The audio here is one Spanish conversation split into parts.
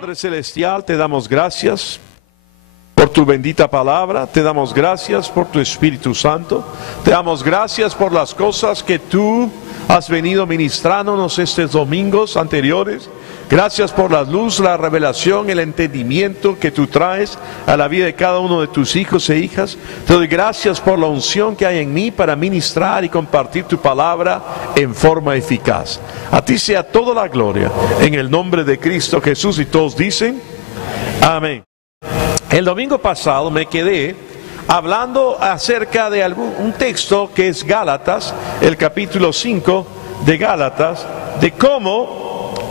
Padre Celestial, te damos gracias por tu bendita palabra, te damos gracias por tu Espíritu Santo, te damos gracias por las cosas que tú has venido ministrándonos estos domingos anteriores. Gracias por la luz, la revelación, el entendimiento que tú traes a la vida de cada uno de tus hijos e hijas. Te doy gracias por la unción que hay en mí para ministrar y compartir tu palabra en forma eficaz. A ti sea toda la gloria, en el nombre de Cristo Jesús, y todos dicen, amén. El domingo pasado me quedé hablando acerca de un texto que es Gálatas, el capítulo 5 de Gálatas, de cómo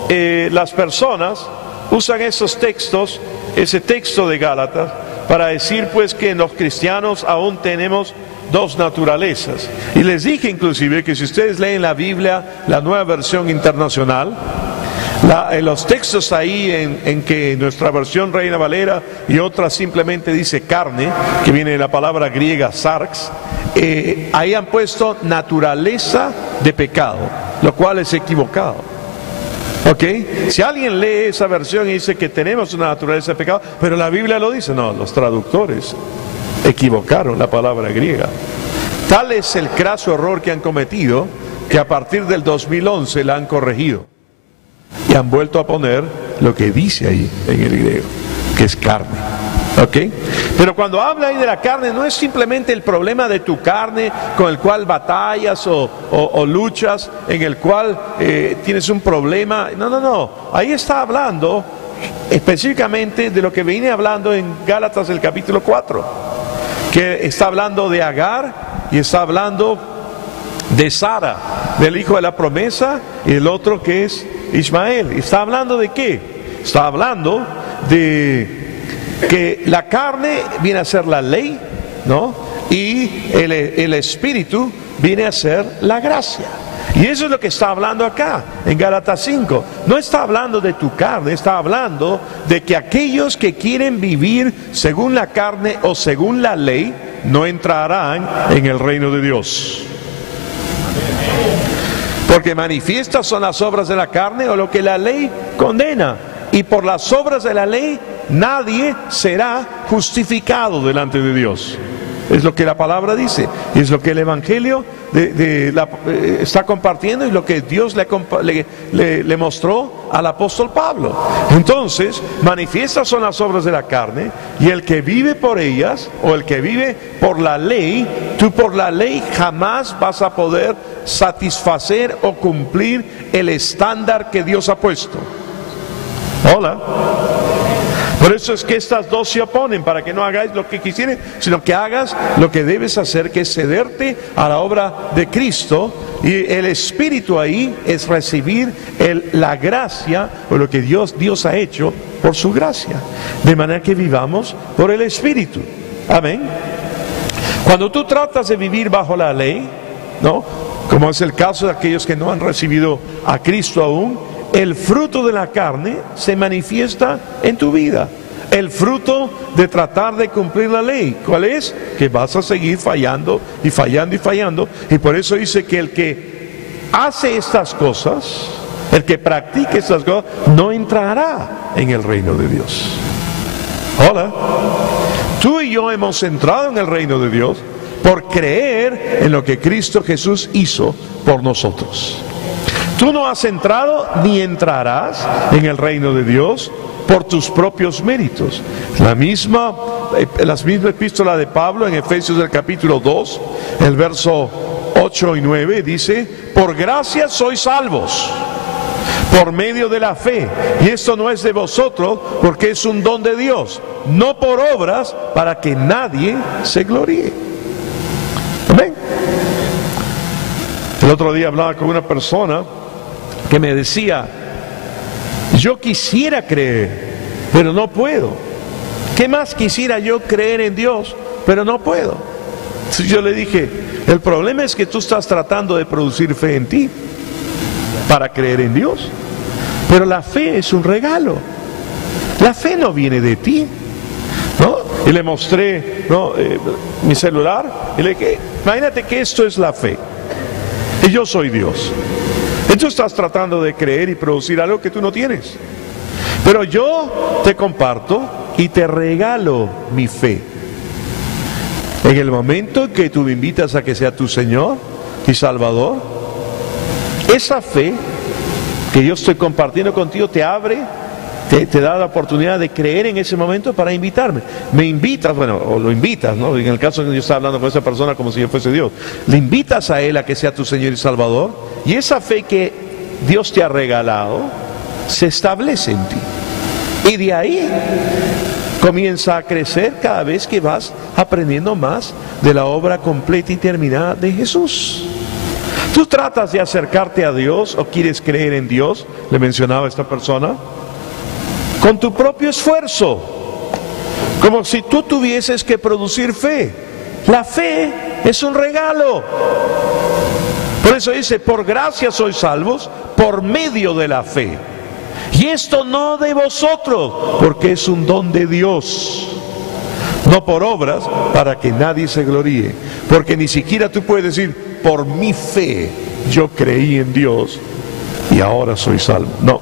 las personas usan esos textos, ese texto de Gálatas, para decir pues que los cristianos aún tenemos dos naturalezas. Y les dije inclusive que si ustedes leen la Biblia, la Nueva Versión Internacional, en los textos ahí en que nuestra versión Reina Valera y otra simplemente dice carne, que viene de la palabra griega sarx, ahí han puesto naturaleza de pecado, lo cual es equivocado. ¿Ok? Si alguien lee esa versión y dice que tenemos una naturaleza de pecado, pero la Biblia lo dice, no, los traductores equivocaron la palabra griega. Tal es el craso error que han cometido, que a partir del 2011 la han corregido y han vuelto a poner lo que dice ahí en el griego, que es carne. ¿Ok? Pero cuando habla ahí de la carne, no es simplemente el problema de tu carne con el cual batallas o luchas, en el cual tienes un problema. No, no, no. Ahí está hablando específicamente de lo que viene hablando en Gálatas el capítulo 4, que está hablando de Agar y está hablando de Sara, del hijo de la promesa, y el otro que es Ismael. ¿Está hablando de qué? Está hablando de que la carne viene a ser la ley, ¿no? Y el espíritu viene a ser la gracia. Y eso es lo que está hablando acá, en Gálatas 5. No está hablando de tu carne, está hablando de que aquellos que quieren vivir según la carne o según la ley, no entrarán en el reino de Dios. Porque manifiestas son las obras de la carne o lo que la ley condena. Y por las obras de la ley nadie será justificado delante de Dios. Es lo que la palabra dice, y es lo que el Evangelio está compartiendo, y lo que Dios le mostró al apóstol Pablo. Entonces, manifiestas son las obras de la carne, y el que vive por ellas, o el que vive por la ley, tú por la ley jamás vas a poder satisfacer o cumplir el estándar que Dios ha puesto. Hola. Por eso es que estas dos se oponen, para que no hagáis lo que quisieres, sino que hagas lo que debes hacer, que es cederte a la obra de Cristo. Y el Espíritu ahí es recibir la gracia, o lo que Dios ha hecho por su gracia, de manera que vivamos por el Espíritu. Amén. Cuando tú tratas de vivir bajo la ley, ¿no?, como es el caso de aquellos que no han recibido a Cristo aún, el fruto de la carne se manifiesta en tu vida. El fruto de tratar de cumplir la ley, ¿cuál es? Que vas a seguir fallando y fallando y fallando. Y por eso dice que el que hace estas cosas, el que practique estas cosas, no entrará en el reino de Dios. Hola. Tú y yo hemos entrado en el reino de Dios por creer en lo que Cristo Jesús hizo por nosotros. Tú no has entrado ni entrarás en el reino de Dios por tus propios méritos. La misma epístola de Pablo en Efesios del capítulo 2, el verso 8 y 9 dice: por gracia sois salvos, por medio de la fe, y esto no es de vosotros, porque es un don de Dios, no por obras, para que nadie se gloríe. Amén. El otro día hablaba con una persona que me decía: yo quisiera creer, pero no puedo. ¿Qué más quisiera yo creer en Dios, pero no puedo? Entonces yo le dije: el problema es que tú estás tratando de producir fe en ti para creer en Dios, pero la fe es un regalo. La fe no viene de ti, ¿no? Y le mostré, ¿no?, mi celular, y le dije: imagínate que esto es la fe, y yo soy Dios. Tú estás tratando de creer y producir algo que tú no tienes. Pero yo te comparto y te regalo mi fe. En el momento que tú me invitas a que sea tu Señor y Salvador, esa fe que yo estoy compartiendo contigo te abre, te da la oportunidad de creer en ese momento para invitarme. Me invitas, bueno, o lo invitas, ¿no? En el caso que yo estaba hablando con esa persona como si yo fuese Dios, le invitas a Él a que sea tu Señor y Salvador, y esa fe que Dios te ha regalado se establece en ti. Y de ahí comienza a crecer cada vez que vas aprendiendo más de la obra completa y terminada de Jesús. Tú tratas de acercarte a Dios o quieres creer en Dios, le mencionaba esta persona, con tu propio esfuerzo, como si tú tuvieses que producir fe. La fe es un regalo. Por eso dice, por gracia sois salvos, por medio de la fe. Y esto no de vosotros, porque es un don de Dios, no por obras, para que nadie se gloríe. Porque ni siquiera tú puedes decir, por mi fe yo creí en Dios y ahora soy salvo. No,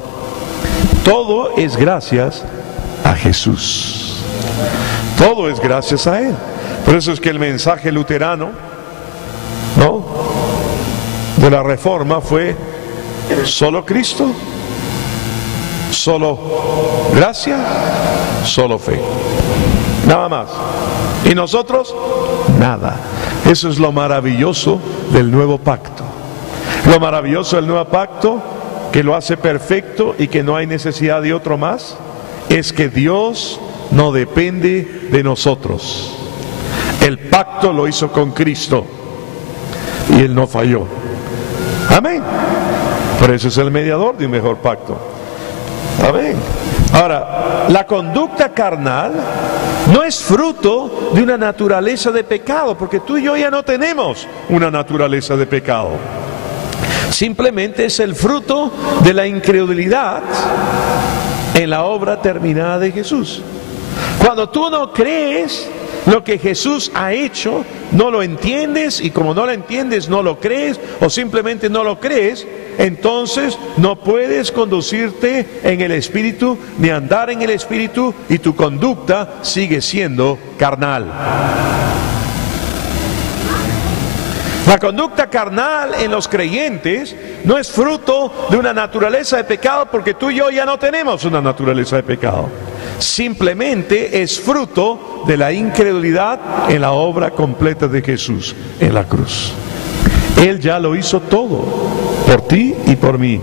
todo es gracias a Jesús. Todo es gracias a Él. Por eso es que el mensaje luterano, ¿no?, de la Reforma fue solo Cristo, solo gracia, solo fe. Nada más. Y nosotros, nada. Eso es lo maravilloso del nuevo pacto. Lo maravilloso del nuevo pacto, que lo hace perfecto y que no hay necesidad de otro más, es que Dios no depende de nosotros. El pacto lo hizo con Cristo y Él no falló. Amén. Por eso es el mediador de un mejor pacto. Amén. Ahora, la conducta carnal no es fruto de una naturaleza de pecado, porque tú y yo ya no tenemos una naturaleza de pecado. Simplemente es el fruto de la incredulidad en la obra terminada de Jesús. Cuando tú no crees lo que Jesús ha hecho, no lo entiendes, y como no lo entiendes, no lo crees, o simplemente no lo crees, entonces no puedes conducirte en el Espíritu, ni andar en el Espíritu, y tu conducta sigue siendo carnal. La conducta carnal en los creyentes no es fruto de una naturaleza de pecado, porque tú y yo ya no tenemos una naturaleza de pecado. Simplemente es fruto de la incredulidad en la obra completa de Jesús en la cruz. Él ya lo hizo todo, por ti y por mí.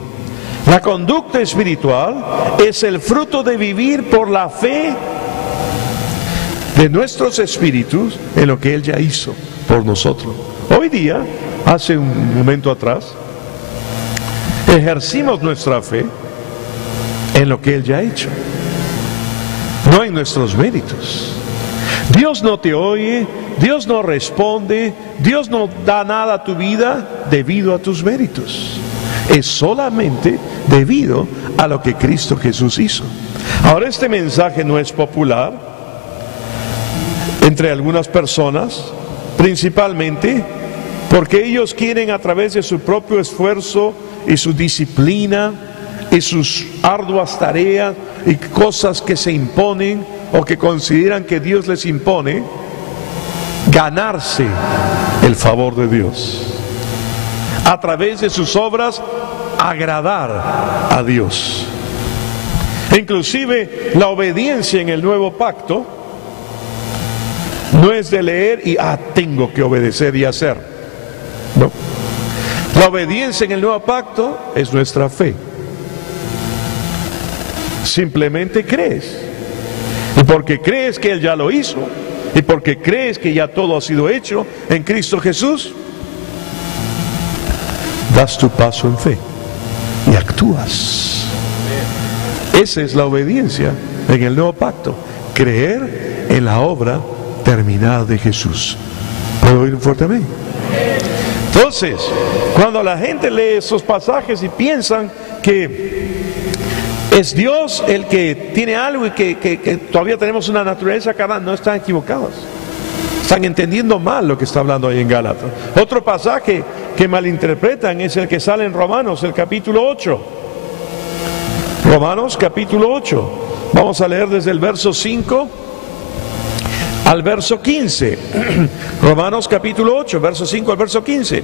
La conducta espiritual es el fruto de vivir por la fe de nuestros espíritus en lo que Él ya hizo por nosotros. Hoy día, hace un momento atrás, ejercimos nuestra fe en lo que Él ya ha hecho, no en nuestros méritos. Dios no te oye, Dios no responde, Dios no da nada a tu vida debido a tus méritos. Es solamente debido a lo que Cristo Jesús hizo. Ahora, este mensaje no es popular entre algunas personas, principalmente porque ellos quieren, a través de su propio esfuerzo y su disciplina y sus arduas tareas y cosas que se imponen o que consideran que Dios les impone, ganarse el favor de Dios. A través de sus obras, agradar a Dios. Inclusive la obediencia en el nuevo pacto no es de leer y tengo que obedecer y hacer. No. La obediencia en el nuevo pacto es nuestra fe. Simplemente crees. Y porque crees que Él ya lo hizo, y porque crees que ya todo ha sido hecho en Cristo Jesús, das tu paso en fe y actúas. Esa es la obediencia en el nuevo pacto. Creer en la obra terminada de Jesús. ¿Puedo oír un fuerte amén? Entonces, cuando la gente lee esos pasajes y piensan que es Dios el que tiene algo y que todavía tenemos una naturaleza carnal, no, están equivocados. Están entendiendo mal lo que está hablando ahí en Gálatas. Otro pasaje que malinterpretan es el que sale en Romanos, el capítulo 8. Romanos capítulo 8. Vamos a leer desde el verso 5 al verso 15. Romanos capítulo 8, verso 5 al verso 15.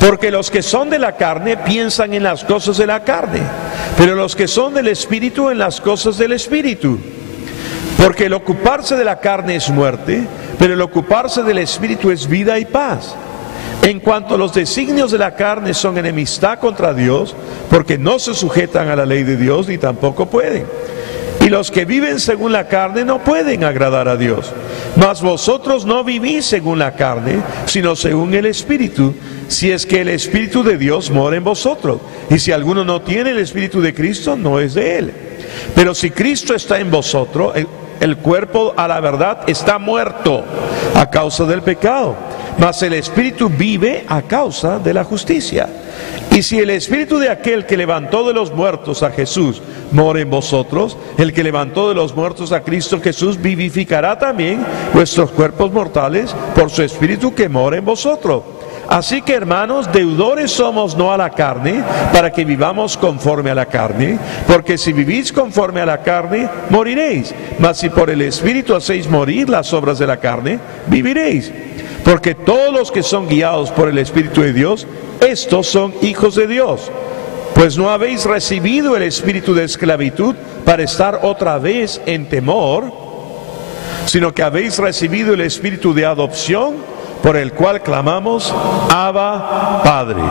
Porque los que son de la carne piensan en las cosas de la carne, pero los que son del Espíritu en las cosas del Espíritu. Porque el ocuparse de la carne es muerte, pero el ocuparse del Espíritu es vida y paz. En cuanto a los designios de la carne son enemistad contra Dios, porque no se sujetan a la ley de Dios ni tampoco pueden. Y los que viven según la carne no pueden agradar a Dios. Mas vosotros no vivís según la carne, sino según el Espíritu, si es que el Espíritu de Dios mora en vosotros. Y si alguno no tiene el Espíritu de Cristo, no es de él. Pero si Cristo está en vosotros, el cuerpo a la verdad está muerto a causa del pecado, mas el Espíritu vive a causa de la justicia. Y si el Espíritu de aquel que levantó de los muertos a Jesús mora en vosotros, el que levantó de los muertos a Cristo Jesús vivificará también vuestros cuerpos mortales por su Espíritu que mora en vosotros. Así que, hermanos, deudores somos no a la carne, para que vivamos conforme a la carne, porque si vivís conforme a la carne, moriréis. Mas si por el Espíritu hacéis morir las obras de la carne, viviréis. Porque todos los que son guiados por el Espíritu de Dios, estos son hijos de Dios. Pues no habéis recibido el espíritu de esclavitud para estar otra vez en temor, sino que habéis recibido el espíritu de adopción, por el cual clamamos, Abba, Padre.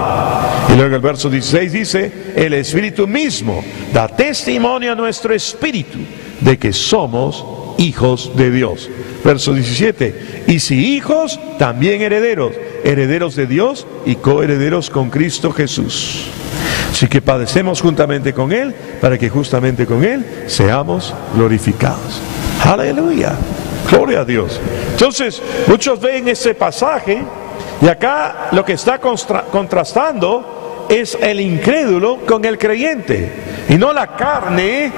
Y luego el verso 16 dice, el Espíritu mismo da testimonio a nuestro espíritu de que somos hijos de Dios. Verso 17, y si hijos, también herederos, herederos de Dios y coherederos con Cristo Jesús. Así que padecemos juntamente con Él, para que justamente con Él seamos glorificados. Aleluya, gloria a Dios. Entonces, muchos ven este pasaje, y acá lo que está contrastando es el incrédulo con el creyente, y no la carne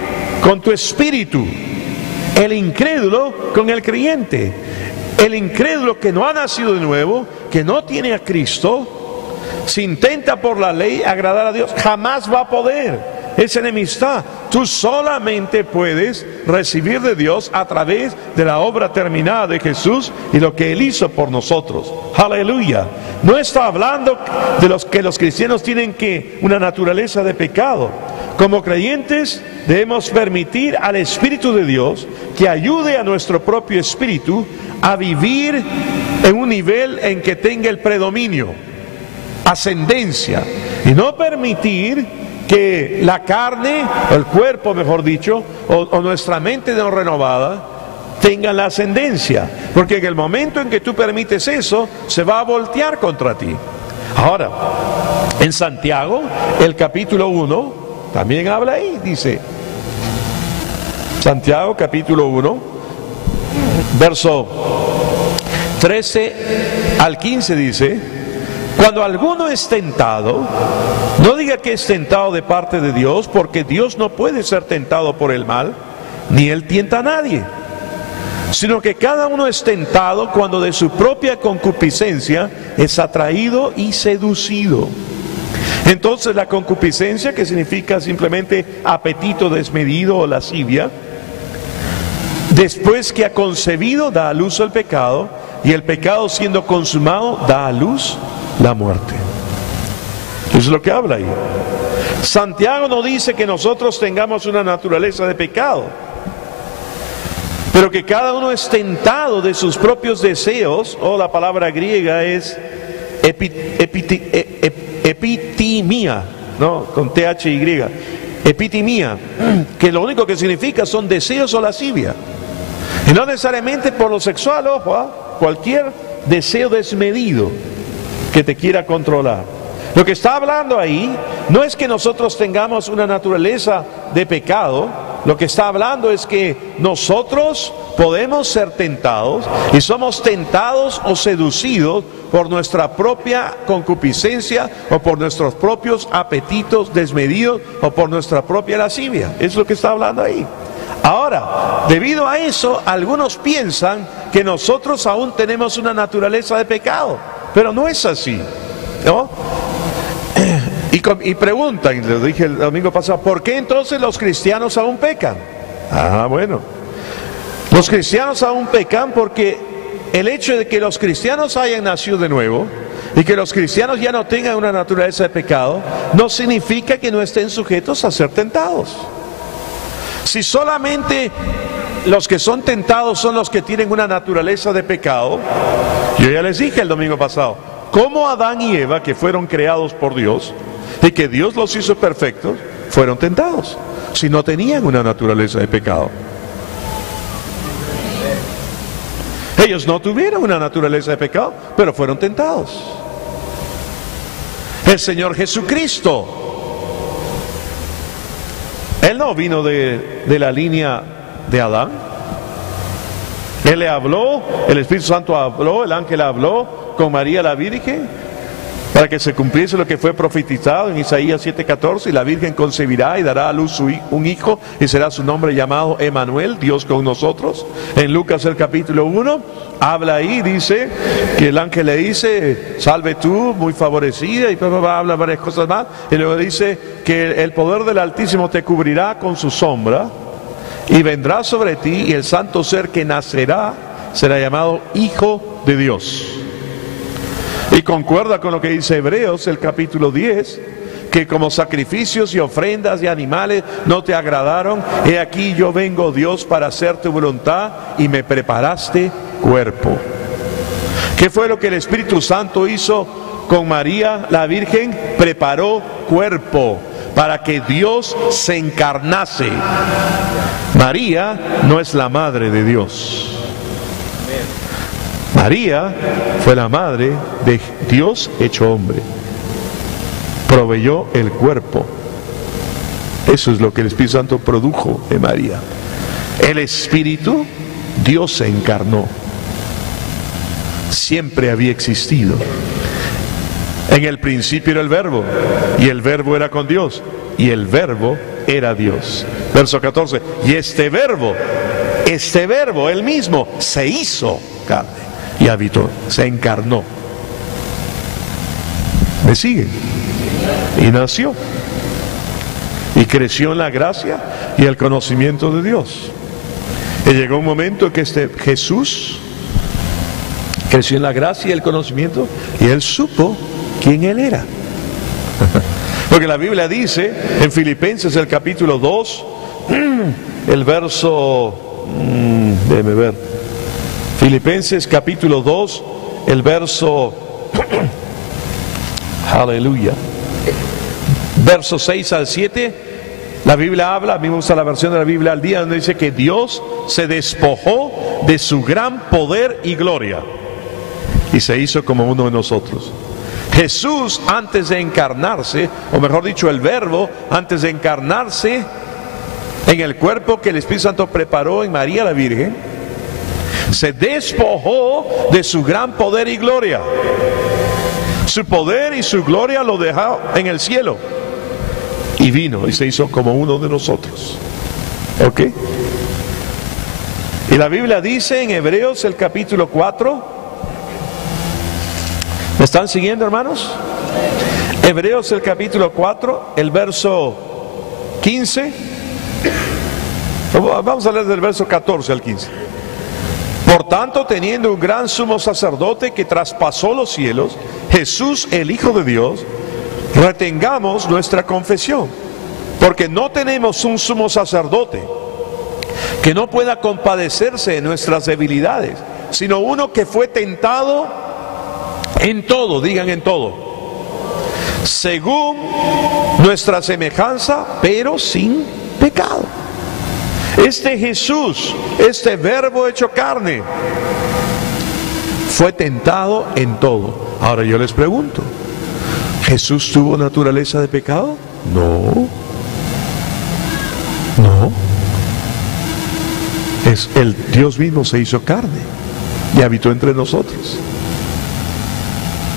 con tu espíritu. El incrédulo con el creyente. El incrédulo que no ha nacido de nuevo, que no tiene a Cristo, si intenta por la ley agradar a Dios, jamás va a poder. Es enemistad. Tú solamente puedes recibir de Dios a través de la obra terminada de Jesús y lo que Él hizo por nosotros. Aleluya. No está hablando de los que los cristianos tienen una naturaleza de pecado. Como creyentes debemos permitir al Espíritu de Dios que ayude a nuestro propio espíritu a vivir en un nivel en que tenga el predominio, ascendencia, y no permitir que la carne, o el cuerpo mejor dicho, o nuestra mente no renovada, tenga la ascendencia, porque en el momento en que tú permites eso, se va a voltear contra ti. Ahora, en Santiago, el capítulo 1, también habla ahí, dice, Santiago capítulo 1, verso 13 al 15 dice, cuando alguno es tentado, no diga que es tentado de parte de Dios, porque Dios no puede ser tentado por el mal, ni Él tienta a nadie, sino que cada uno es tentado cuando de su propia concupiscencia es atraído y seducido. Entonces la concupiscencia, que significa simplemente apetito desmedido o lascivia, después que ha concebido da a luz el pecado, y el pecado siendo consumado da a luz la muerte. Eso es lo que habla ahí. Santiago no dice que nosotros tengamos una naturaleza de pecado, pero que cada uno es tentado de sus propios deseos, o la palabra griega es epitimia, ¿no? Con THY, epitimia, que lo único que significa son deseos o lascivia, y no necesariamente por lo sexual, ojo, cualquier deseo desmedido que te quiera controlar. Lo que está hablando ahí no es que nosotros tengamos una naturaleza de pecado. Lo que está hablando es que nosotros podemos ser tentados, y somos tentados o seducidos por nuestra propia concupiscencia, o por nuestros propios apetitos desmedidos, o por nuestra propia lascivia. Es lo que está hablando ahí. Ahora, debido a eso, algunos piensan que nosotros aún tenemos una naturaleza de pecado, pero no es así, ¿no? Y y preguntan, y lo dije el domingo pasado, ¿por qué entonces los cristianos aún pecan? Bueno, los cristianos aún pecan porque el hecho de que los cristianos hayan nacido de nuevo y que los cristianos ya no tengan una naturaleza de pecado, no significa que no estén sujetos a ser tentados. Si solamente los que son tentados son los que tienen una naturaleza de pecado, yo ya les dije el domingo pasado, como Adán y Eva, que fueron creados por Dios y que Dios los hizo perfectos, fueron tentados, si no tenían una naturaleza de pecado. Ellos no tuvieron una naturaleza de pecado, pero fueron tentados. El Señor Jesucristo, Él no vino de la línea de Adán. Él le habló, el Espíritu Santo habló, el ángel habló con María la Virgen para que se cumpliese lo que fue profetizado en Isaías 7:14, y la Virgen concebirá y dará a luz un hijo y será su nombre llamado Emmanuel, Dios con nosotros. En Lucas el capítulo 1 habla ahí, dice que el ángel le dice, salve tú, muy favorecida, y habla varias cosas más, y luego dice que el poder del Altísimo te cubrirá con su sombra y vendrá sobre ti, y el santo ser que nacerá será llamado Hijo de Dios. Y concuerda con lo que dice Hebreos el capítulo 10, que como sacrificios y ofrendas de animales no te agradaron, he aquí yo vengo, Dios, para hacer tu voluntad, y me preparaste cuerpo. ¿Qué fue lo que el Espíritu Santo hizo con María la Virgen? Preparó cuerpo para que Dios se encarnase. María no es la madre de Dios. María fue la madre de Dios hecho hombre. Proveyó el cuerpo. Eso es lo que el Espíritu Santo produjo en María. El Espíritu, Dios se encarnó. Siempre había existido. En el principio era el Verbo, y el Verbo era con Dios, y el Verbo era Dios. Verso 14, y este Verbo, Él mismo, se hizo carne y habitó, se encarnó. ¿Me siguen? Y nació. Y creció en la gracia y el conocimiento de Dios. Y llegó un momento en que Jesús creció en la gracia y el conocimiento, y Él supo quién Él era. Porque la Biblia dice en Filipenses el capítulo 2, el verso, déjeme ver, Filipenses capítulo 2, el verso, aleluya, verso 6 al 7, la Biblia habla, a mí me gusta la versión de la Biblia al día, donde dice que Dios se despojó de su gran poder y gloria y se hizo como uno de nosotros. Jesús, antes de encarnarse, o mejor dicho, el Verbo, antes de encarnarse en el cuerpo que el Espíritu Santo preparó en María la Virgen, se despojó de su gran poder y gloria. Su poder y su gloria lo dejó en el cielo y vino y se hizo como uno de nosotros. ¿Ok? Y la Biblia dice en Hebreos el capítulo 4, ¿me están siguiendo, hermanos? Hebreos el capítulo 4, el verso 15. Vamos a leer del verso 14 al 15. Por tanto, teniendo un gran sumo sacerdote que traspasó los cielos, Jesús, el Hijo de Dios, retengamos nuestra confesión, porque no tenemos un sumo sacerdote que no pueda compadecerse de nuestras debilidades, sino uno que fue tentado en todo, digan en todo, según nuestra semejanza, pero sin pecado. Este Jesús, este Verbo hecho carne, fue tentado en todo. Ahora yo les pregunto, ¿Jesús tuvo naturaleza de pecado? No. No. Es el Dios mismo se hizo carne y habitó entre nosotros.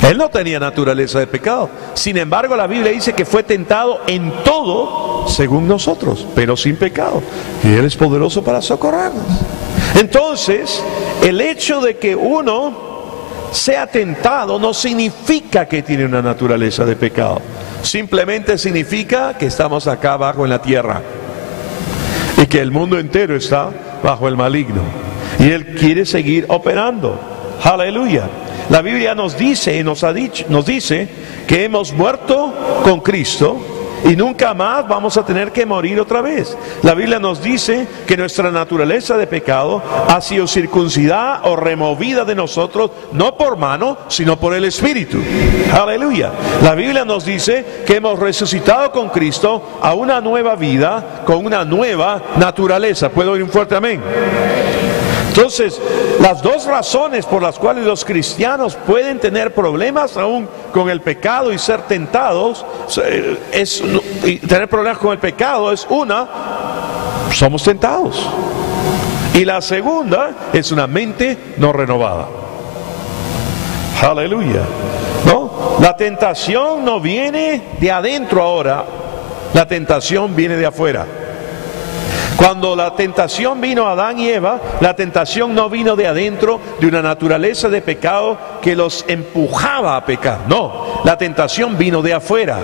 Él no tenía naturaleza de pecado. Sin embargo, la Biblia dice que fue tentado en todo según nosotros, pero sin pecado. Y Él es poderoso para socorrernos. Entonces, el hecho de que uno sea tentado no significa que tiene una naturaleza de pecado. Simplemente significa que estamos acá abajo en la tierra y que el mundo entero está bajo el maligno y él quiere seguir operando. Aleluya. La Biblia nos dice y nos dice que hemos muerto con Cristo y nunca más vamos a tener que morir otra vez. La Biblia nos dice que nuestra naturaleza de pecado ha sido circuncidada o removida de nosotros, no por mano, sino por el Espíritu. Aleluya. La Biblia nos dice que hemos resucitado con Cristo a una nueva vida, con una nueva naturaleza. ¿Puedo oír un fuerte amén? Entonces, las dos razones por las cuales los cristianos pueden tener problemas aún con el pecado y ser tentados, y tener problemas con el pecado es una, somos tentados. Y la segunda es una mente no renovada. Aleluya. ¿No? La tentación no viene de adentro ahora, la tentación viene de afuera. Cuando la tentación vino a Adán y Eva, la tentación no vino de adentro, de una naturaleza de pecado que los empujaba a pecar. No, la tentación vino de afuera.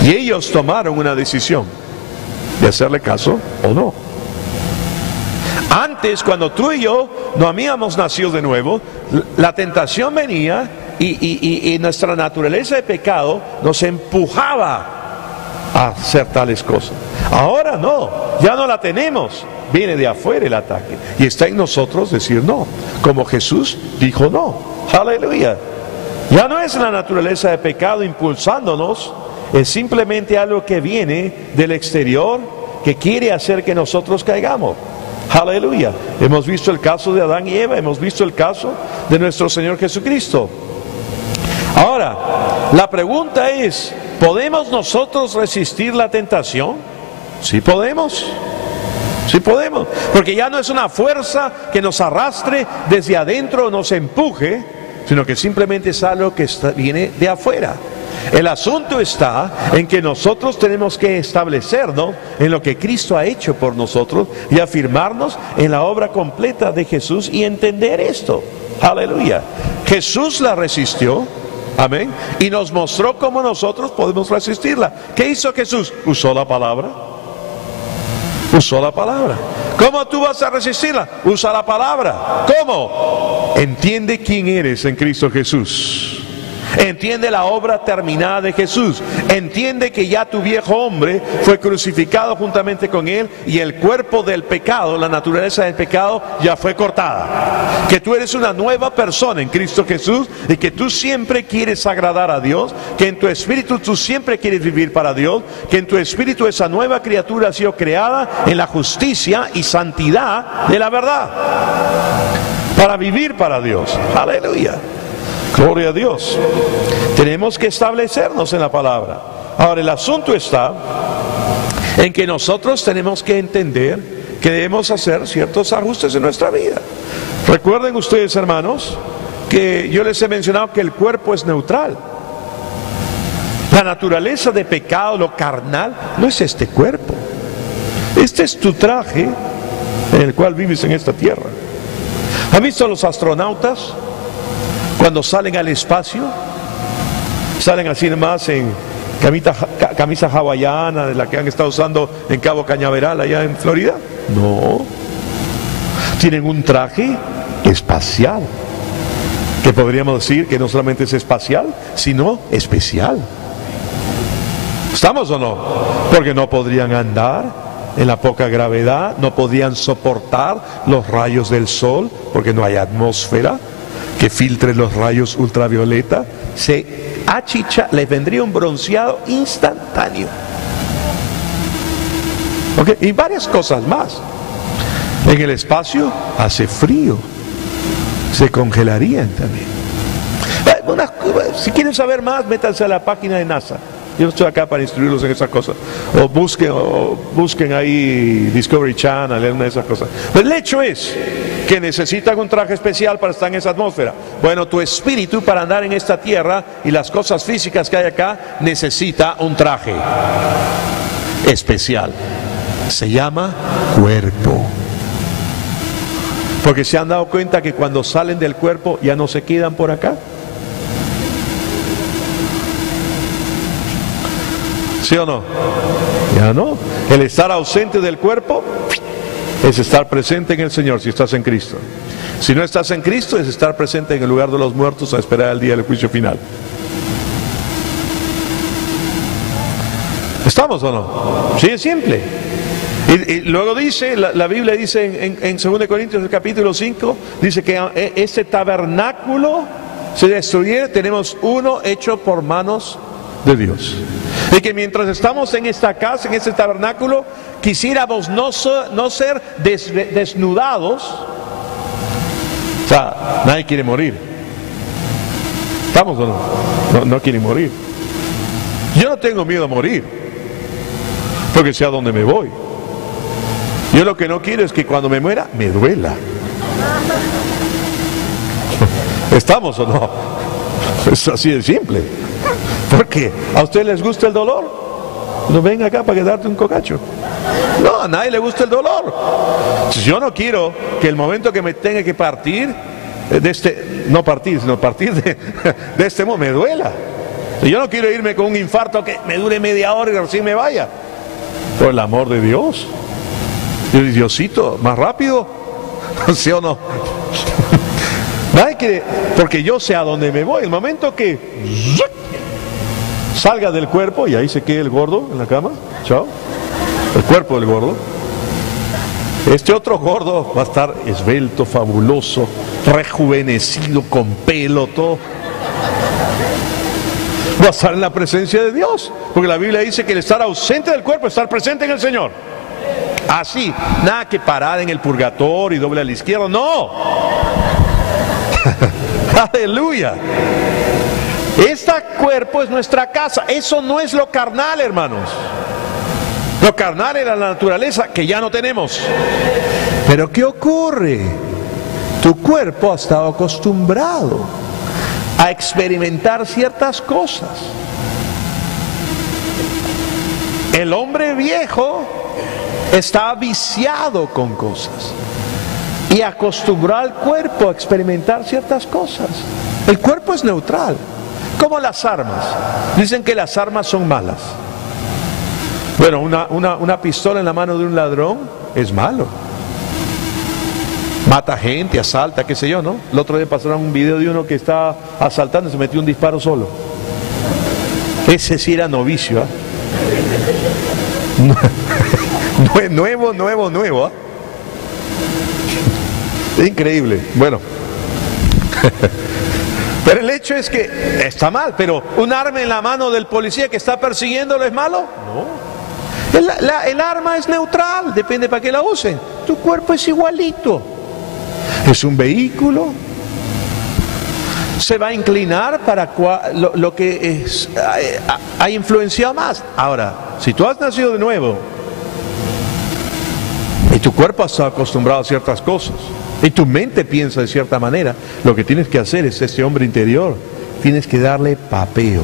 Y ellos tomaron una decisión de hacerle caso o no. Antes, cuando tú y yo no habíamos nacido de nuevo, la tentación venía y nuestra naturaleza de pecado nos empujaba a hacer tales cosas. Ahora no, ya no la tenemos, viene de afuera el ataque y está en nosotros decir no, como Jesús dijo no. Aleluya. Ya no es la naturaleza de pecado impulsándonos, es simplemente algo que viene del exterior que quiere hacer que nosotros caigamos. Aleluya. Hemos visto el caso de Adán y Eva, hemos visto el caso de nuestro Señor Jesucristo. Ahora, la pregunta es, ¿podemos nosotros resistir la tentación? Sí podemos. Sí podemos. Porque ya no es una fuerza que nos arrastre desde adentro o nos empuje, sino que simplemente es algo que viene de afuera. El asunto está en que nosotros tenemos que establecernos en lo que Cristo ha hecho por nosotros y afirmarnos en la obra completa de Jesús y entender esto. Aleluya. Jesús la resistió. Amén. Y nos mostró cómo nosotros podemos resistirla. ¿Qué hizo Jesús? Usó la palabra. Usó la palabra. ¿Cómo tú vas a resistirla? Usa la palabra. ¿Cómo? Entiende quién eres en Cristo Jesús. Entiende la obra terminada de Jesús. Entiende que ya tu viejo hombre fue crucificado juntamente con él y el cuerpo del pecado, la naturaleza del pecado ya fue cortada. Que tú eres una nueva persona en Cristo Jesús y que tú siempre quieres agradar a Dios, que en tu espíritu tú siempre quieres vivir para Dios, que en tu espíritu esa nueva criatura ha sido creada en la justicia y santidad de la verdad para vivir para Dios. Aleluya. Gloria a Dios. Tenemos que establecernos en la palabra. Ahora, el asunto está en que nosotros tenemos que entender que debemos hacer ciertos ajustes en nuestra vida. Recuerden ustedes, hermanos, que yo les he mencionado que el cuerpo es neutral. La naturaleza de pecado, lo carnal, no es este cuerpo. Este es tu traje en el cual vives en esta tierra. ¿Han visto a los astronautas? Cuando salen al espacio, salen así nomás en camisa hawaiana, de la que han estado usando en Cabo Cañaveral, allá en Florida. No, tienen un traje espacial, que podríamos decir que no solamente es espacial, sino especial. ¿Estamos o no? Porque no podrían andar en la poca gravedad, no podían soportar los rayos del sol, porque no hay atmósfera que filtre los rayos ultravioleta. Se achicha, les vendría un bronceado instantáneo. ¿Okay? Y varias cosas más. En el espacio hace frío, se congelarían también. Si quieren saber más, métanse a la página de NASA. Yo estoy acá para instruirlos en esas cosas. O busquen ahí Discovery Channel, alguna de esas cosas. Pero el hecho es que necesitan un traje especial para estar en esa atmósfera. Bueno, tu espíritu para andar en esta tierra y las cosas físicas que hay acá necesita un traje especial. Se llama cuerpo. Porque se han dado cuenta que cuando salen del cuerpo ya no se quedan por acá. ¿Sí o no? Ya no. El estar ausente del cuerpo es estar presente en el Señor si estás en Cristo. Si no estás en Cristo, es estar presente en el lugar de los muertos a esperar el día del juicio final. ¿Estamos o no? Sí, es simple. Y luego dice, la Biblia dice en 2 Corintios capítulo 5, dice que este tabernáculo se destruyera, tenemos uno hecho por manos de Dios. Y que mientras estamos en esta casa, en este tabernáculo, quisiéramos no ser desnudados. O sea, nadie quiere morir. ¿Estamos o no? No quieren morir. Yo no tengo miedo a morir, porque sé a dónde me voy. Yo lo que no quiero es que cuando me muera, me duela. ¿Estamos o no? Es así de simple. ¿Por qué? ¿A usted les gusta el dolor? No venga acá para quedarte un cocacho. No, a nadie le gusta el dolor. Yo no quiero que el momento que me tenga que partir, no partir, sino partir de este mundo, me duela. Yo no quiero irme con un infarto que me dure media hora y recién me vaya. Por el amor de Dios. Diosito, más rápido. ¿Sí o no? Nadie quiere, porque yo sé a dónde me voy. El momento que salga del cuerpo y ahí se quede el gordo en la cama, chao, el cuerpo del gordo, este otro gordo va a estar esbelto, fabuloso, rejuvenecido, con pelo, todo. Va a estar en la presencia de Dios, porque la Biblia dice que el estar ausente del cuerpo es estar presente en el Señor. Así, nada que parar en el purgatorio y doble a la izquierda, no. Aleluya. Este cuerpo es nuestra casa. Eso no es lo carnal, hermanos. Lo carnal era la naturaleza que ya no tenemos. Pero ¿qué ocurre? Tu cuerpo ha estado acostumbrado a experimentar ciertas cosas. El hombre viejo está viciado con cosas y acostumbró al cuerpo a experimentar ciertas cosas. El cuerpo es neutral, como las armas. Dicen que las armas son malas. Bueno, una pistola en la mano de un ladrón es malo. Mata gente, asalta, qué sé yo, ¿no? El otro día pasaron un video de uno que estaba asaltando y se metió un disparo solo. Ese sí era novicio, ¿eh? Nuevo, ¿eh? Es increíble. Bueno. Pero el hecho es que está mal, pero un arma en la mano del policía que está persiguiéndolo es malo. No. El arma es neutral, depende para qué la usen. Tu cuerpo es igualito. Es un vehículo. Se va a inclinar para lo que ha influenciado más. Ahora, si tú has nacido de nuevo y tu cuerpo ha estado acostumbrado a ciertas cosas y tu mente piensa de cierta manera, lo que tienes que hacer es este hombre interior, tienes que darle papeo.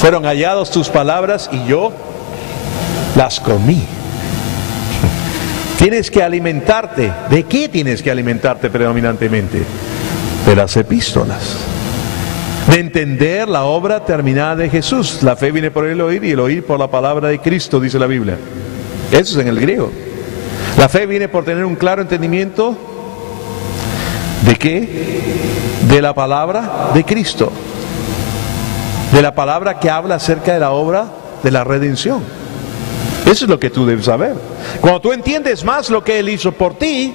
Fueron hallados tus palabras y yo las comí. Tienes que alimentarte. ¿De qué tienes que alimentarte predominantemente? De las epístolas. De entender la obra terminada de Jesús. La fe viene por el oír y el oír por la palabra de Cristo, dice la Biblia. Eso es en el griego. La fe viene por tener un claro entendimiento ¿de qué? De la palabra de Cristo. De la palabra que habla acerca de la obra de la redención. Eso es lo que tú debes saber. Cuando tú entiendes más lo que Él hizo por ti,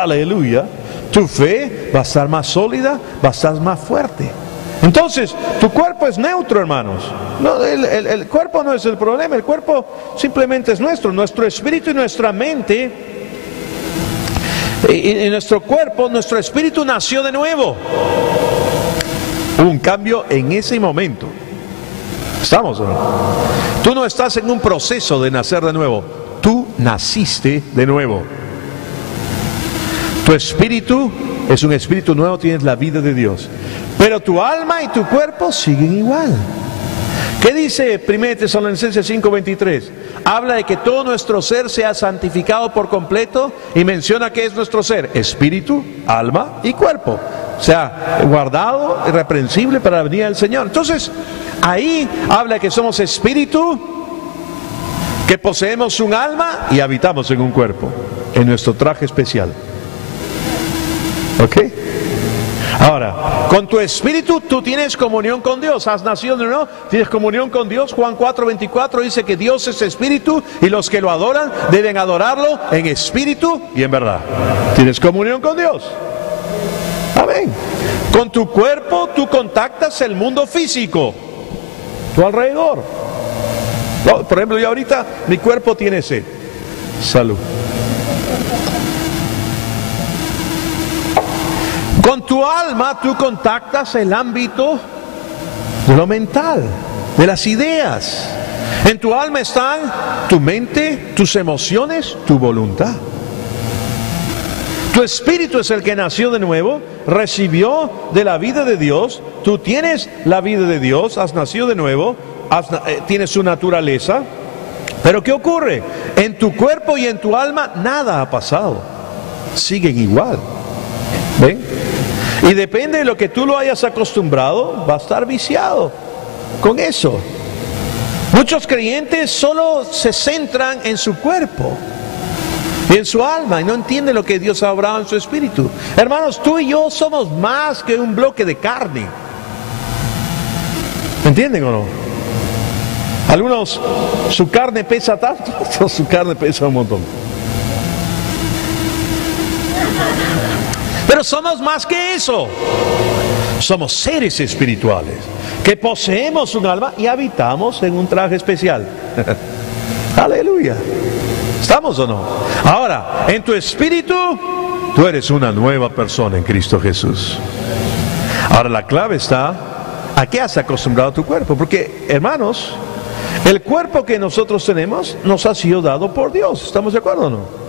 aleluya, tu fe va a estar más sólida, va a estar más fuerte. Entonces, tu cuerpo es neutro, hermanos. No, el cuerpo no es el problema, el cuerpo simplemente es nuestro espíritu y nuestra mente. Y nuestro cuerpo, nuestro espíritu nació de nuevo. Hubo un cambio en ese momento. ¿Estamos o no? Tú no estás en un proceso de nacer de nuevo. Tú naciste de nuevo. Tu espíritu es un espíritu nuevo, tienes la vida de Dios. Pero tu alma y tu cuerpo siguen igual. ¿Qué dice 1 Tesalonicenses 5:23? Habla de que todo nuestro ser sea santificado por completo y menciona que es nuestro ser: espíritu, alma y cuerpo. O sea, guardado, irreprensible para la venida del Señor. Entonces, ahí habla que somos espíritu, que poseemos un alma y habitamos en un cuerpo, en nuestro traje especial. ¿Ok? Ahora, con tu espíritu tú tienes comunión con Dios. Has nacido de nuevo, tienes comunión con Dios. Juan 4:24 dice que Dios es espíritu y los que lo adoran deben adorarlo en espíritu y en verdad. Tienes comunión con Dios. Amén. Con tu cuerpo tú contactas el mundo físico, tu alrededor. Por ejemplo, yo ahorita, mi cuerpo tiene sed. Salud. Con tu alma tú contactas el ámbito de lo mental, de las ideas. En tu alma están tu mente, tus emociones, tu voluntad. Tu espíritu es el que nació de nuevo, recibió de la vida de Dios. Tú tienes la vida de Dios, has nacido de nuevo, tienes su naturaleza. Pero ¿qué ocurre? En tu cuerpo y en tu alma nada ha pasado. Siguen igual. ¿Ven? Y depende de lo que tú lo hayas acostumbrado, va a estar viciado con eso. Muchos creyentes solo se centran en su cuerpo y en su alma y no entienden lo que Dios ha obrado en su espíritu. Hermanos, tú y yo somos más que un bloque de carne. ¿Entienden o no? Algunos, su carne pesa tanto, su carne pesa un montón. Pero somos más que eso. Somos seres espirituales que poseemos un alma y habitamos en un traje especial. Aleluya. ¿Estamos o no? Ahora, en tu espíritu, tú eres una nueva persona en Cristo Jesús. Ahora la clave está, ¿a qué has acostumbrado tu cuerpo? Porque, hermanos, el cuerpo que nosotros tenemos nos ha sido dado por Dios. ¿Estamos de acuerdo o no?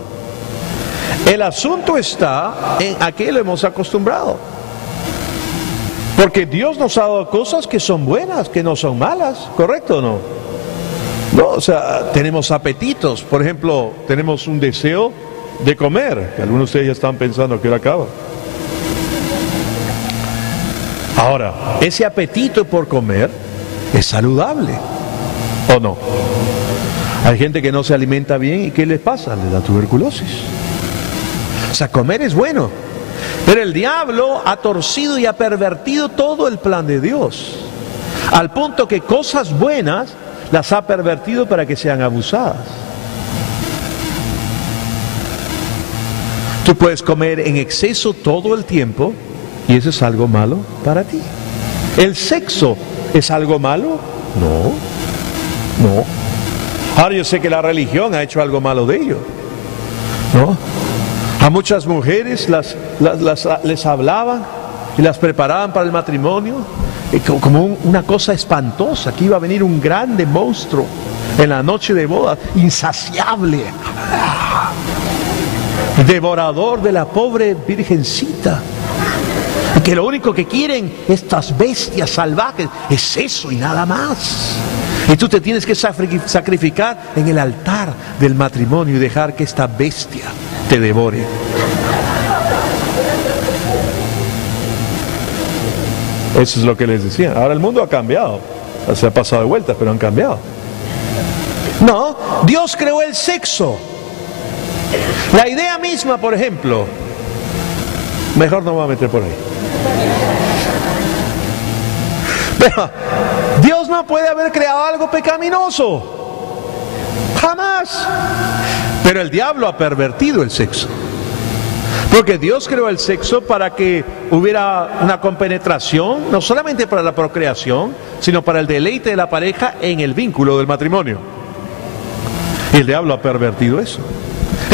El asunto está en a qué lo hemos acostumbrado. Porque Dios nos ha dado cosas que son buenas, que no son malas, ¿correcto o no? No, o sea, tenemos apetitos. Por ejemplo, tenemos un deseo de comer, que algunos de ustedes ya están pensando que hora acaba. Ahora, ese apetito por comer es saludable, ¿o no? Hay gente que no se alimenta bien y ¿qué les pasa? Les da tuberculosis. O sea, comer es bueno, pero el diablo ha torcido y ha pervertido todo el plan de Dios, al punto que cosas buenas las ha pervertido para que sean abusadas. Tú puedes comer en exceso todo el tiempo y eso es algo malo para ti. ¿El sexo es algo malo? No, no. Ahora yo sé que la religión ha hecho algo malo de ello, ¿no? A muchas mujeres les hablaban y las preparaban para el matrimonio como una cosa espantosa, que iba a venir un grande monstruo en la noche de boda, insaciable, devorador de la pobre virgencita, y que lo único que quieren estas bestias salvajes es eso y nada más. Y tú te tienes que sacrificar en el altar del matrimonio y dejar que esta bestia te devore. Eso es lo que les decía. Ahora el mundo ha cambiado. Se ha pasado de vuelta, pero han cambiado. No, Dios creó el sexo. La idea misma, por ejemplo, mejor no me voy a meter por ahí. Pero Dios no puede haber creado algo pecaminoso. Jamás. Pero el diablo ha pervertido el sexo. Porque Dios creó el sexo para que hubiera una compenetración, no solamente para la procreación, sino para el deleite de la pareja en el vínculo del matrimonio. Y el diablo ha pervertido eso.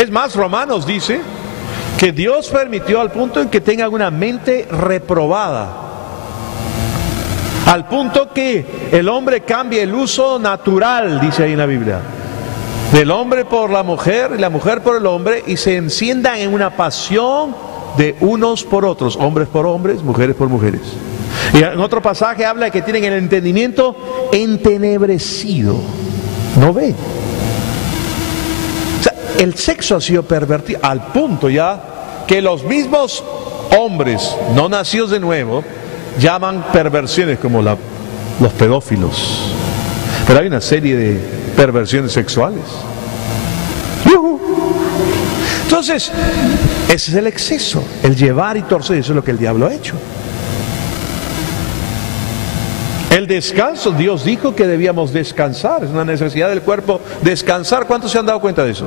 Es más, Romanos dice que Dios permitió al punto en que tengan una mente reprobada. Al punto que el hombre cambie el uso natural, dice ahí en la Biblia, del hombre por la mujer y la mujer por el hombre, y se enciendan en una pasión de unos por otros, hombres por hombres, mujeres por mujeres. Y en otro pasaje habla de que tienen el entendimiento entenebrecido. No ven. O sea, el sexo ha sido pervertido al punto ya que los mismos hombres no nacidos de nuevo llaman perversiones como los pedófilos. Pero hay una serie de perversiones sexuales. Entonces, ese es el exceso, el llevar y torcer. Eso es lo que el diablo ha hecho. El descanso, Dios dijo que debíamos descansar, es una necesidad del cuerpo descansar. ¿Cuántos se han dado cuenta de eso?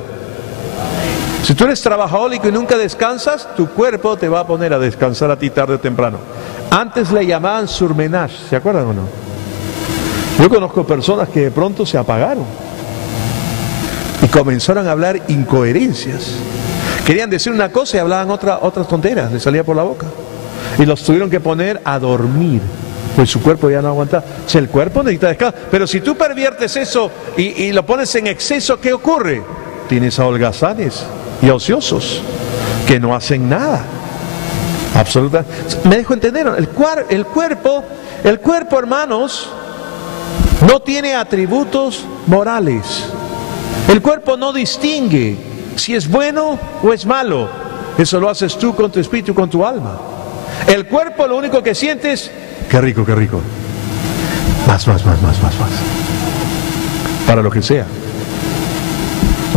Si tú eres trabajólico y nunca descansas, tu cuerpo te va a poner a descansar a ti tarde o temprano. Antes le llamaban surmenage, ¿se acuerdan o no? Yo conozco personas que de pronto se apagaron y comenzaron a hablar incoherencias. Querían decir una cosa y hablaban otras tonteras, les salía por la boca. Y los tuvieron que poner a dormir, pues su cuerpo ya no aguantaba. O sea, el cuerpo necesita descanso. Pero si tú perviertes eso y lo pones en exceso, ¿qué ocurre? Tienes a holgazanes y a ociosos que no hacen nada. Absolutamente. ¿Me dejo entender? El cuerpo, hermanos, no tiene atributos morales. El cuerpo no distingue si es bueno o es malo. Eso lo haces tú con tu espíritu, con tu alma. El cuerpo lo único que sientes, qué rico, qué rico. Más. Para lo que sea.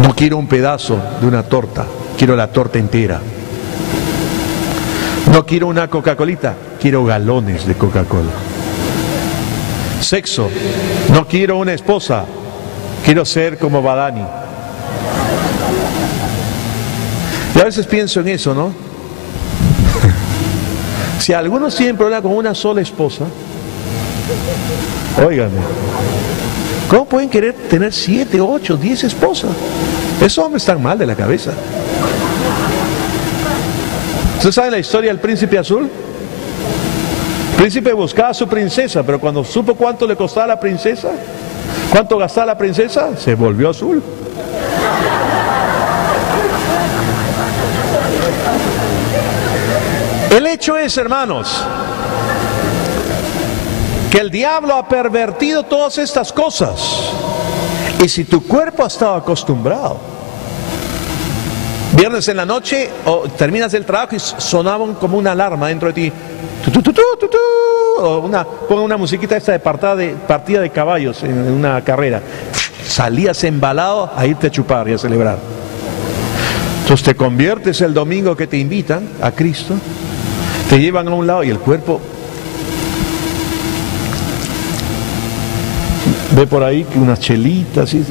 No quiero un pedazo de una torta, quiero la torta entera. No quiero una Coca-Colita, quiero galones de Coca-Cola. Sexo, no quiero una esposa, quiero ser como Badani. Y a veces pienso en eso, ¿no? Si algunos tienen problema con una sola esposa, óiganme, ¿cómo pueden querer tener 7, 8, 10 esposas? Esos hombres están mal de la cabeza. ¿Ustedes saben la historia del príncipe azul? El príncipe buscaba a su princesa, pero cuando supo cuánto le costaba a la princesa, cuánto gastaba la princesa, se volvió azul. El hecho es, hermanos, que el diablo ha pervertido todas estas cosas. Y si tu cuerpo ha estado acostumbrado, viernes en la noche o terminas el trabajo y sonaban como una alarma dentro de ti, o ponga una musiquita esta de partida de caballos en una carrera, salías embalado a irte a chupar y a celebrar. Entonces te conviertes el domingo que te invitan a Cristo, te llevan a un lado y el cuerpo ve por ahí que unas chelitas, ¿sí?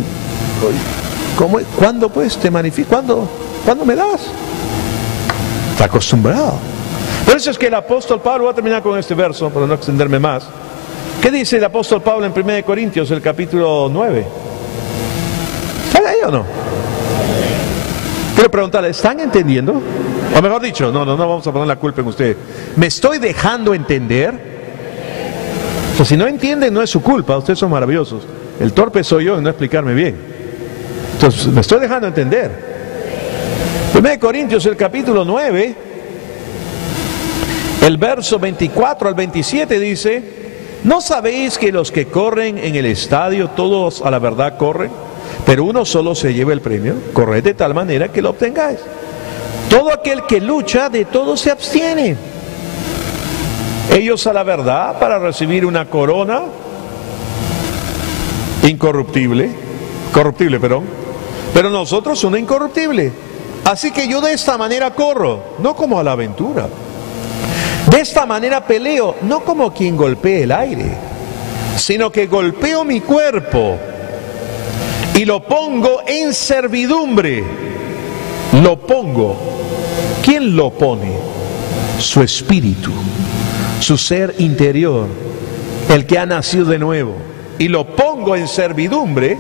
¿Cómo? ¿Cuándo pues te manifiestas? ¿Cuándo me das? Está acostumbrado. Por eso es que el apóstol Pablo, voy a terminar con este verso para no extenderme más. ¿Qué dice el apóstol Pablo en 1 Corintios, el capítulo 9? ¿Están ahí o no? Quiero preguntarle, ¿están entendiendo? O mejor dicho, no vamos a poner la culpa en ustedes. ¿Me estoy dejando entender? O sea, si no entienden, no es su culpa, ustedes son maravillosos. El torpe soy yo en no explicarme bien. Entonces, me estoy dejando entender. 1 Corintios, el capítulo 9, el verso 24 al 27 dice: ¿no sabéis que los que corren en el estadio, todos a la verdad corren, pero uno solo se lleva el premio? Corred de tal manera que lo obtengáis. Todo aquel que lucha, de todo se abstiene. Ellos a la verdad para recibir una corona corruptible, pero nosotros una incorruptible. Así que yo de esta manera corro, no como a la aventura. De esta manera peleo, no como quien golpea el aire, sino que golpeo mi cuerpo y lo pongo en servidumbre. Lo pongo. ¿Quién lo pone? Su espíritu, su ser interior, el que ha nacido de nuevo. Y lo pongo en servidumbre,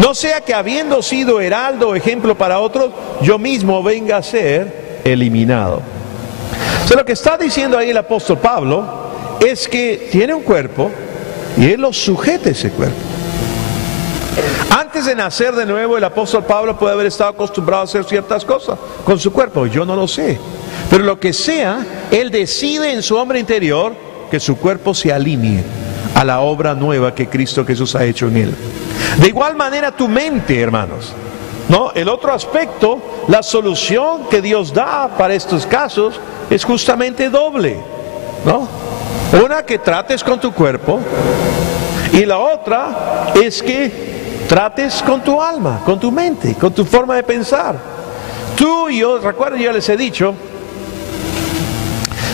no sea que habiendo sido heraldo o ejemplo para otros, yo mismo venga a ser eliminado. O sea, lo que está diciendo ahí el apóstol Pablo es que tiene un cuerpo y él lo sujeta ese cuerpo. Antes de nacer de nuevo, el apóstol Pablo puede haber estado acostumbrado a hacer ciertas cosas con su cuerpo. Yo no lo sé. Pero lo que sea, él decide en su hombre interior que su cuerpo se alinee a la obra nueva que Cristo Jesús ha hecho en él. De igual manera tu mente, hermanos. ¿No? El otro aspecto, la solución que Dios da para estos casos es justamente doble, ¿no? Una, que trates con tu cuerpo, y la otra es que trates con tu alma, con tu mente, con tu forma de pensar. Tú y yo, recuerden, yo les he dicho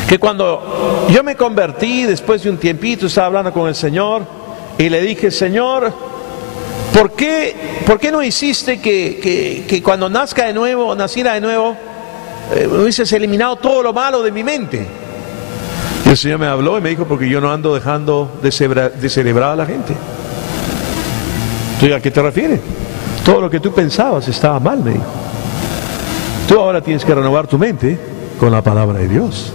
que cuando yo me convertí, después de un tiempito, estaba hablando con el Señor y le dije: Señor, ¿por qué no hiciste que cuando naciera de nuevo, hubieses eliminado todo lo malo de mi mente? Y el Señor me habló y me dijo: porque yo no ando dejando de celebrar a la gente. Entonces, ¿a qué te refieres? Todo lo que tú pensabas estaba mal, me dijo. Tú ahora tienes que renovar tu mente con la palabra de Dios.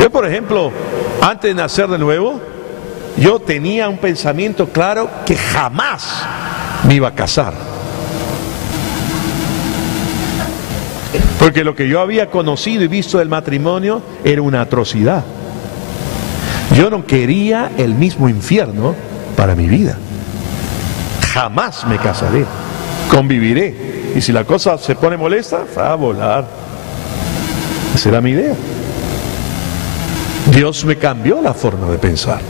Yo, por ejemplo, antes de nacer de nuevo, yo tenía un pensamiento claro que jamás me iba a casar. Porque lo que yo había conocido y visto del matrimonio era una atrocidad. Yo no quería el mismo infierno para mi vida. Jamás me casaré, conviviré. Y si la cosa se pone molesta, va a volar. Esa era mi idea. Dios me cambió la forma de pensar.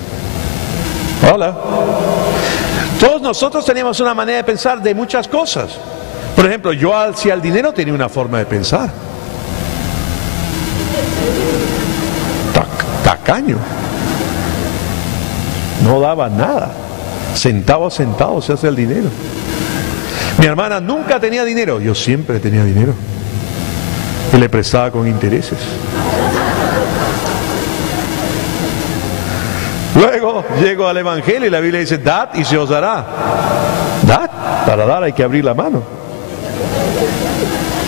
Hola. Todos nosotros teníamos una manera de pensar de muchas cosas. Por ejemplo, yo hacia el dinero tenía una forma de pensar. Tacaño. No daba nada. Centavo a centavo se hace el dinero. Mi hermana nunca tenía dinero. Yo siempre tenía dinero. Y le prestaba con intereses. Luego llego al Evangelio y la Biblia dice: dad y se os dará. Dad, para dar hay que abrir la mano.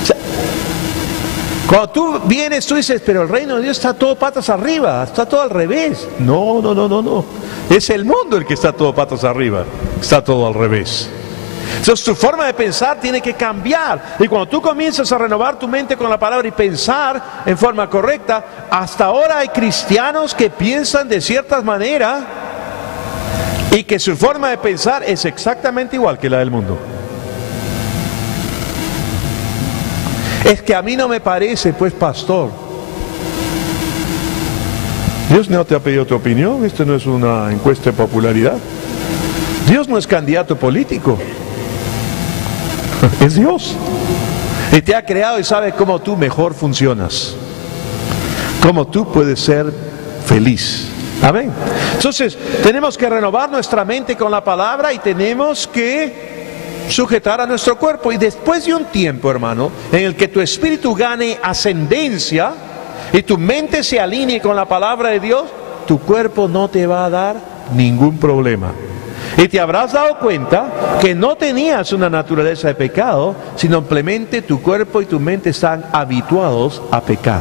O sea, cuando tú vienes, tú dices: pero el reino de Dios está todo patas arriba, está todo al revés. No. Es el mundo el que está todo patas arriba, está todo al revés. Entonces tu forma de pensar tiene que cambiar. Y cuando tú comienzas a renovar tu mente con la palabra y pensar en forma correcta, hasta ahora hay cristianos que piensan de cierta manera y que su forma de pensar es exactamente igual que la del mundo. Es que a mí no me parece, pues, pastor. Dios no te ha pedido tu opinión. Esto no es una encuesta de popularidad. Dios no es candidato político. Es Dios. Y te ha creado y sabe cómo tú mejor funcionas, cómo tú puedes ser feliz. Amén. Entonces tenemos que renovar nuestra mente con la palabra y tenemos que sujetar a nuestro cuerpo. Y después de un tiempo, hermano, en el que tu espíritu gane ascendencia y tu mente se alinee con la palabra de Dios, tu cuerpo no te va a dar ningún problema. Y te habrás dado cuenta que no tenías una naturaleza de pecado, sino simplemente tu cuerpo y tu mente están habituados a pecar.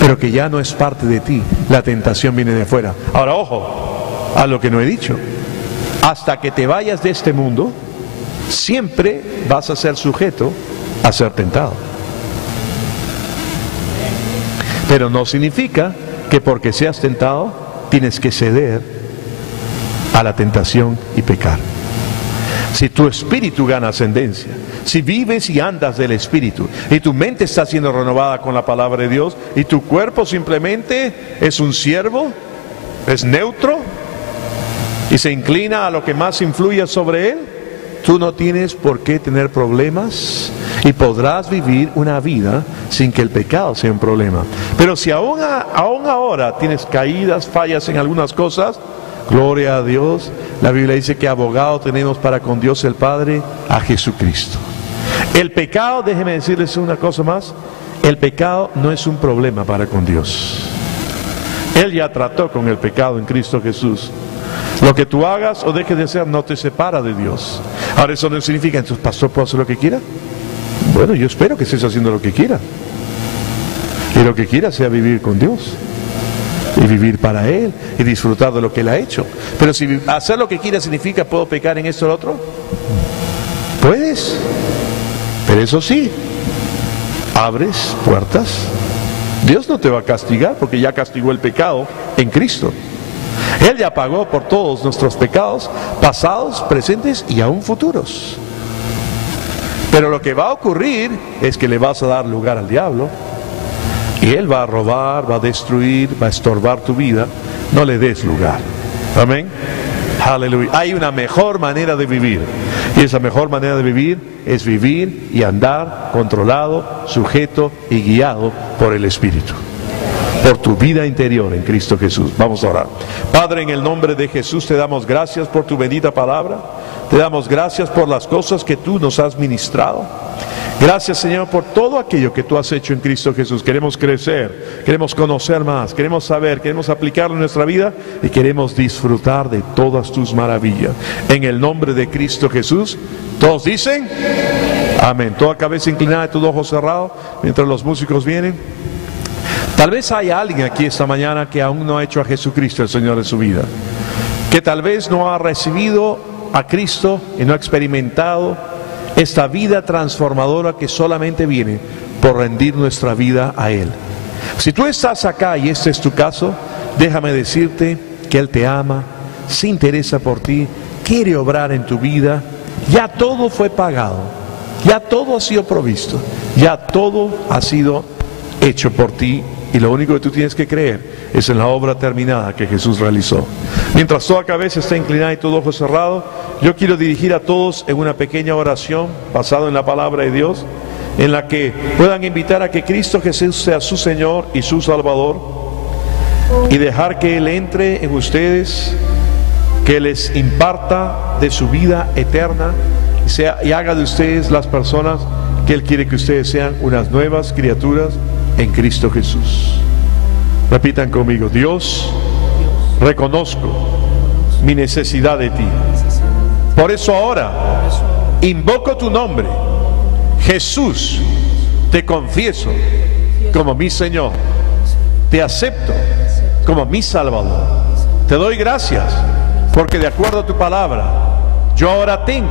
Pero que ya no es parte de ti, la tentación viene de afuera. Ahora, ojo a lo que no he dicho. Hasta que te vayas de este mundo, siempre vas a ser sujeto a ser tentado. Pero no significa que porque seas tentado tienes que ceder a la tentación y pecar. Si tu espíritu gana ascendencia, si vives y andas del espíritu y tu mente está siendo renovada con la palabra de Dios y tu cuerpo simplemente es un siervo, es neutro y se inclina a lo que más influye sobre él, tú no tienes por qué tener problemas y podrás vivir una vida sin que el pecado sea un problema. Pero si aún ahora tienes caídas, fallas en algunas cosas, gloria a Dios, la Biblia dice que abogado tenemos para con Dios el Padre, a Jesucristo. El pecado, déjeme decirles una cosa más, el pecado no es un problema para con Dios. Él ya trató con el pecado en Cristo Jesús. Lo que tú hagas o dejes de hacer no te separa de Dios. Ahora eso no significa, entonces, pastor, ¿puedo hacer lo que quiera? Bueno, yo espero que estés haciendo lo que quiera. Y lo que quiera sea vivir con Dios. y vivir para Él y disfrutar de lo que Él ha hecho. Pero si hacer lo que quiera significa puedo pecar en esto o lo otro, puedes, pero eso sí, abres puertas. Dios no te va a castigar porque ya castigó el pecado en Cristo. Él ya pagó por todos nuestros pecados, pasados, presentes y aún futuros. Pero lo que va a ocurrir es que le vas a dar lugar al diablo y él va a robar, va a destruir, va a estorbar tu vida. No le des lugar. Amén. Aleluya. Hay una mejor manera de vivir, y esa mejor manera de vivir es vivir y andar controlado, sujeto y guiado por el Espíritu, por tu vida interior en Cristo Jesús. Vamos a orar. Padre, en el nombre de Jesús te damos gracias por tu bendita palabra. Te damos gracias por las cosas que tú nos has ministrado. Gracias, Señor, por todo aquello que tú has hecho en Cristo Jesús. Queremos crecer, queremos conocer más, queremos saber, queremos aplicarlo en nuestra vida y queremos disfrutar de todas tus maravillas. En el nombre de Cristo Jesús, todos dicen amén. Toda cabeza inclinada y todo ojo cerrado mientras los músicos vienen. Tal vez haya alguien aquí esta mañana que aún no ha hecho a Jesucristo el Señor de su vida, que tal vez no ha recibido a Cristo y no ha experimentado esta vida transformadora que solamente viene por rendir nuestra vida a Él. Si tú estás acá y este es tu caso, déjame decirte que Él te ama, se interesa por ti, quiere obrar en tu vida. Ya todo fue pagado, ya todo ha sido provisto, ya todo ha sido hecho por ti, y lo único que tú tienes que creer es en la obra terminada que Jesús realizó. Mientras toda cabeza está inclinada y todo ojo cerrado, yo quiero dirigir a todos en una pequeña oración basada en la palabra de Dios, en la que puedan invitar a que Cristo Jesús sea su Señor y su Salvador, y dejar que Él entre en ustedes, que les imparta de su vida eterna y haga de ustedes las personas que Él quiere que ustedes sean, unas nuevas criaturas en Cristo Jesús. Repitan conmigo: Dios, reconozco mi necesidad de ti. Por eso ahora invoco tu nombre. Jesús, te confieso como mi Señor. Te acepto como mi Salvador. Te doy gracias porque de acuerdo a tu palabra, yo ahora tengo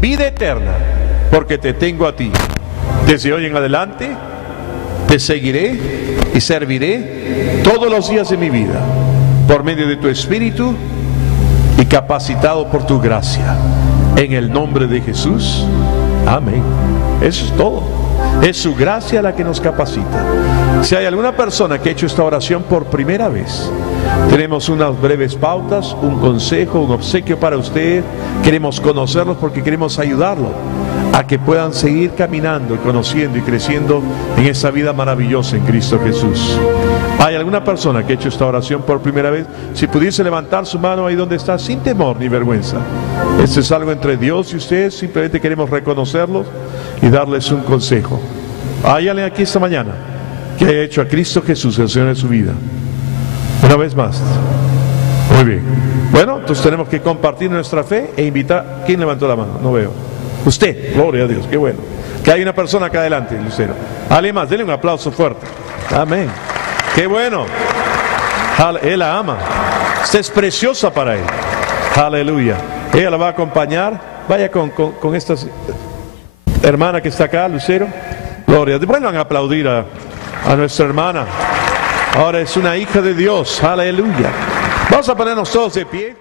vida eterna porque te tengo a ti. Desde hoy en adelante te seguiré y serviré todos los días de mi vida por medio de tu Espíritu y capacitado por tu gracia. En el nombre de Jesús, amén. Eso es todo. Es su gracia la que nos capacita. Si hay alguna persona que ha hecho esta oración por primera vez, tenemos unas breves pautas, un consejo, un obsequio para usted. Queremos conocerlos porque queremos ayudarlos a que puedan seguir caminando, conociendo y creciendo en esa vida maravillosa en Cristo Jesús. ¿Hay alguna persona que ha hecho esta oración por primera vez? Si pudiese levantar su mano ahí donde está, sin temor ni vergüenza. Esto es algo entre Dios y ustedes. Simplemente queremos reconocerlos y darles un consejo. ¿Hay alguien aquí esta mañana que haya hecho a Cristo Jesús el Señor de su vida? Una vez más. Muy bien. Bueno, entonces tenemos que compartir nuestra fe e invitar. ¿Quién levantó la mano? No veo. Usted, gloria a Dios, qué bueno. Que hay una persona acá adelante, Lucero. Alguien más, denle un aplauso fuerte. Amén. Qué bueno. Él la ama. Usted es preciosa para Él. Aleluya. Ella la va a acompañar. Vaya con esta hermana que está acá, Lucero. Gloria. Vuelvan a aplaudir a nuestra hermana. Ahora es una hija de Dios. Aleluya. Vamos a ponernos todos de pie.